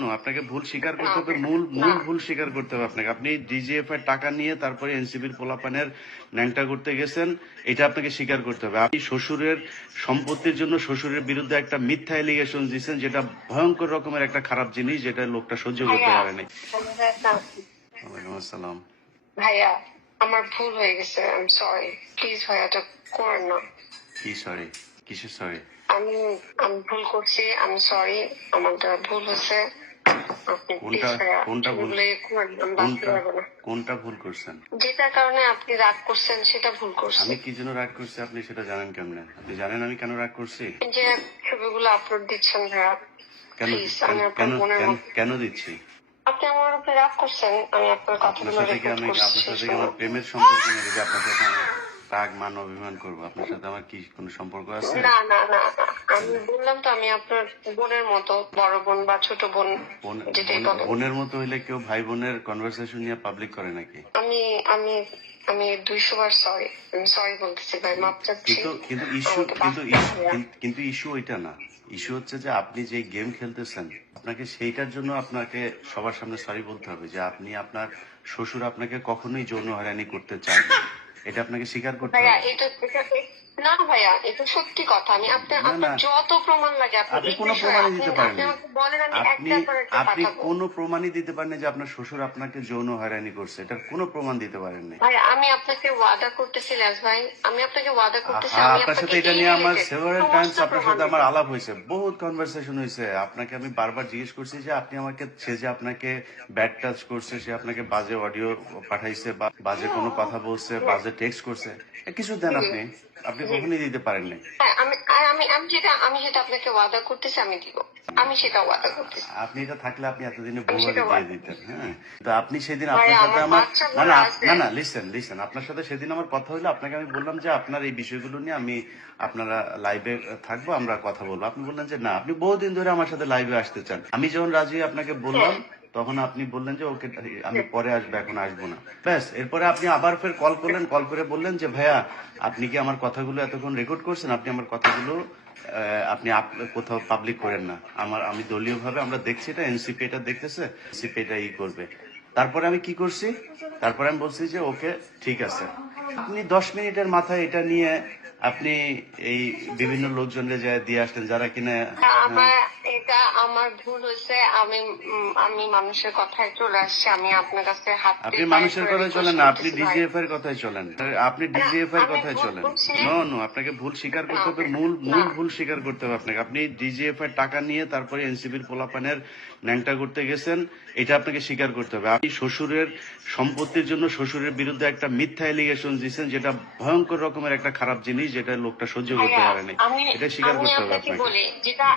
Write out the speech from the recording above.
No আপনাকে ভুল স্বীকার করতে হবে, মূল ভুল স্বীকার করতে হবে আপনাকে। আপনি ডিজিএফ এর টাকা নিয়ে তারপরে এনসিবির পোলাপানের ন্যাংটা করতে গেছেন, এটা আপনাকে স্বীকার করতে হবে। আপনি শ্বশুরের সম্পত্তির জন্য শ্বশুরের বিরুদ্ধে একটা মিথ্যা এলিগেশন দিচ্ছেন, যেটা ভয়ঙ্কর রকমের একটা খারাপ জিনিস, যেটা লোকটা সহ্য করতে পারেনি। ওয়ালাইকুম আসসালাম। ভাইয়া আমার ভুল হয়ে গেছে, আই এম সরি, প্লিজ ভাইয়া এটা করেন না। কি সরি? কিসের সরি? আমি আমি ভুল করছি, আমি সরি, আমারটা ভুল হয়েছে। আপনি প্লিজ কোনটা ভাইয়া কোনটা ভুল? ভুলে করেন না, আমি বাঁচতে পারবো না। কোনটা ভুল করছেন? যেটার কারণে আপনি রাগ করছেন সেটা ভুল করছি। আমি কি জন্য রাগ করছি আপনি সেটা জানেন কেমনে? আপনি জানেন আমি কেন রাগ করছি? যে ছবিগুলো আপলোড দিচ্ছেন ভাইয়া, কেন প্লিজ আমি আপনার কেন বোনের মতো। কেন দিচ্ছি? আপনি আমার উপরে রাগ করছেন, আমি আপনার আপনার কথাগুলো সাথে কি রেকর্ড করছি। আপনার সাথে কি আমার প্রেমের সম্পর্ক নেই যে আপনার সাথে আমি রাগ মান অভিমান করবো? আপনার সাথে আমার কি কোনো সম্পর্ক আছে? না না না না, আমি বললাম তো আমি আপনার বোনের মতো, বড় বোন বা ছোট বোন যেটাই বলেন। বোনের মতো হইলে কেউ ভাই বোনের কনভারসেশন নিয়ে পাবলিক করে নাকি? আমি আমি আমি 200 বার সরি, আমি সরি বলতেছি ভাই, মাপ চাচ্ছি। কিন্তু কিন্তু ইস্যু আমাকে মাফ করে দেন। কিন্তু ইস্যু ওইটা না। ইস্যু হচ্ছে যে আপনি যে গেম খেলতেছেন, আপনাকে সেইটার জন্য আপনাকে সবার সামনে সরি বলতে হবে যে আপনি আপনার শ্বশুর আপনাকে কখনোই যৌন হয়রানি করতে চান না। এটা আপনাকে স্বীকার করতে ভাইয়া হবে। না ভাইয়া, এটা সত্যি কথা। আমি আপনার যত প্রমাণ লাগে আপনি কোনো প্রমাণই দিতে পারেন আপনি না। আমাকে বলেন, আমি আপনি একটার পর একটা আপনি পাঠাবো। কোনো প্রমাণই দিতে পারেন না যে আপনার শ্বশুর আপনাকে যৌন হয়রানি করছে, এটার কোনো প্রমাণ দিতে পারেন না। ভাইয়া আমি আপনাকে ওয়াদা করতেছি লাজ ভাই, আমি আপনাকে ওয়াদা করতেছি, আমি আপনার সাথে আপনাকে এটা নিয়ে আমার related সেভারাল সমস্ত টাইমস আপনার প্রমাণ সাথে আমার দেব। আলাপ হয়েছে, বহুত কনভারসেশন হয়েছে। আপনাকে আমি বারবার জিজ্ঞেস করছি যে আপনি আমাকে, সে যে আপনাকে ব্যাড টাচ করছে, সে আপনাকে বাজে অডিও পাঠাইছে, বা বাজে কোনো কথা বলছে, বাজে টেক্সট করছে, এ কিছু দেন আপনি আপনি কখনই দিতে পারেন নাই। হ্যাঁ, আমি যেটা আপনাকে ওয়াদা করতেছি আমি দিব, আমি সেটা ওয়াদা করতেছি। আপনি এটা থাকলে আপনি এতদিনে আমি সেটা বহুভাবে দিয়ে দিতেন। হ্যাঁ, তো আপনি সেদিন ভাই, আপনার সাথে আমার আমার বাচ্চাগুলো আছে। না লিসেন, আপনার সাথে সেদিন আমার কথা হইলো, আপনাকে আমি বললাম যে আপনার এই বিষয়গুলো নিয়ে আমি আপনারা লাইভে থাকবো, আমরা কথা বলবো। আপনি বললেন যে না, আপনি বহুদিন ধরে আমার সাথে লাইভে আসতে চান। আমি যখন রাজি আপনাকে বললাম, তখন আপনি বললেন যে ওকে আমি পরে আসবো, এখন আসবো না। ব্যাস, এরপরে আপনি আবার ফের কল করলেন, কল করে বললেন যে ভাইয়া আপনি কি আমার কথাগুলো এতক্ষণ রেকর্ড করছেন? আপনি আমার কথাগুলো আপনি কোথাও পাবলিক করেন না। আমি দলীয় ভাবে আমরা দেখছি, এটা এনসিপি এটা দেখতেছে, এনসিপি এটা করবে। তারপরে আমি কি করছি? তারপরে আমি বলছি যে ওকে ঠিক আছে। আপনি 10 মিনিটের মাথায় এটা নিয়ে আপনি এই বিভিন্ন লোকজনকে যায় দিয়ে আসলেন, যারা কিনা এটা আমার ভুল হয়েছে। আমি মানুষের কথায় চলে আসছি, আমি আপনার কাছে হাত আপনি মানুষের কথায় চলেন না, আপনি ডিজিএফ এর কথায় চলেন। আপনি ডিজিএফ এর কথায় চলেন। নো আপনাকে ভুল স্বীকার করতে হবে, মূল ভুল স্বীকার করতে হবে আপনাকে। আপনি ডিজিএফ এর টাকা নিয়ে তারপরে এনসিবির পোলাপানের ন্যাংটা করতে গেছেন, এটা আপনাকে স্বীকার করতে হবে। আপনি শ্বশুরের সম্পত্তির জন্য শ্বশুরের বিরুদ্ধে একটা মিথ্যা এলিগেশন দিচ্ছেন, যেটা ভয়ঙ্কর রকমের একটা খারাপ জিনিস, যেটা লোকটা সহ্য করতে পারেনি। এটা স্বীকার করতে হবে আপনাকে। যেটা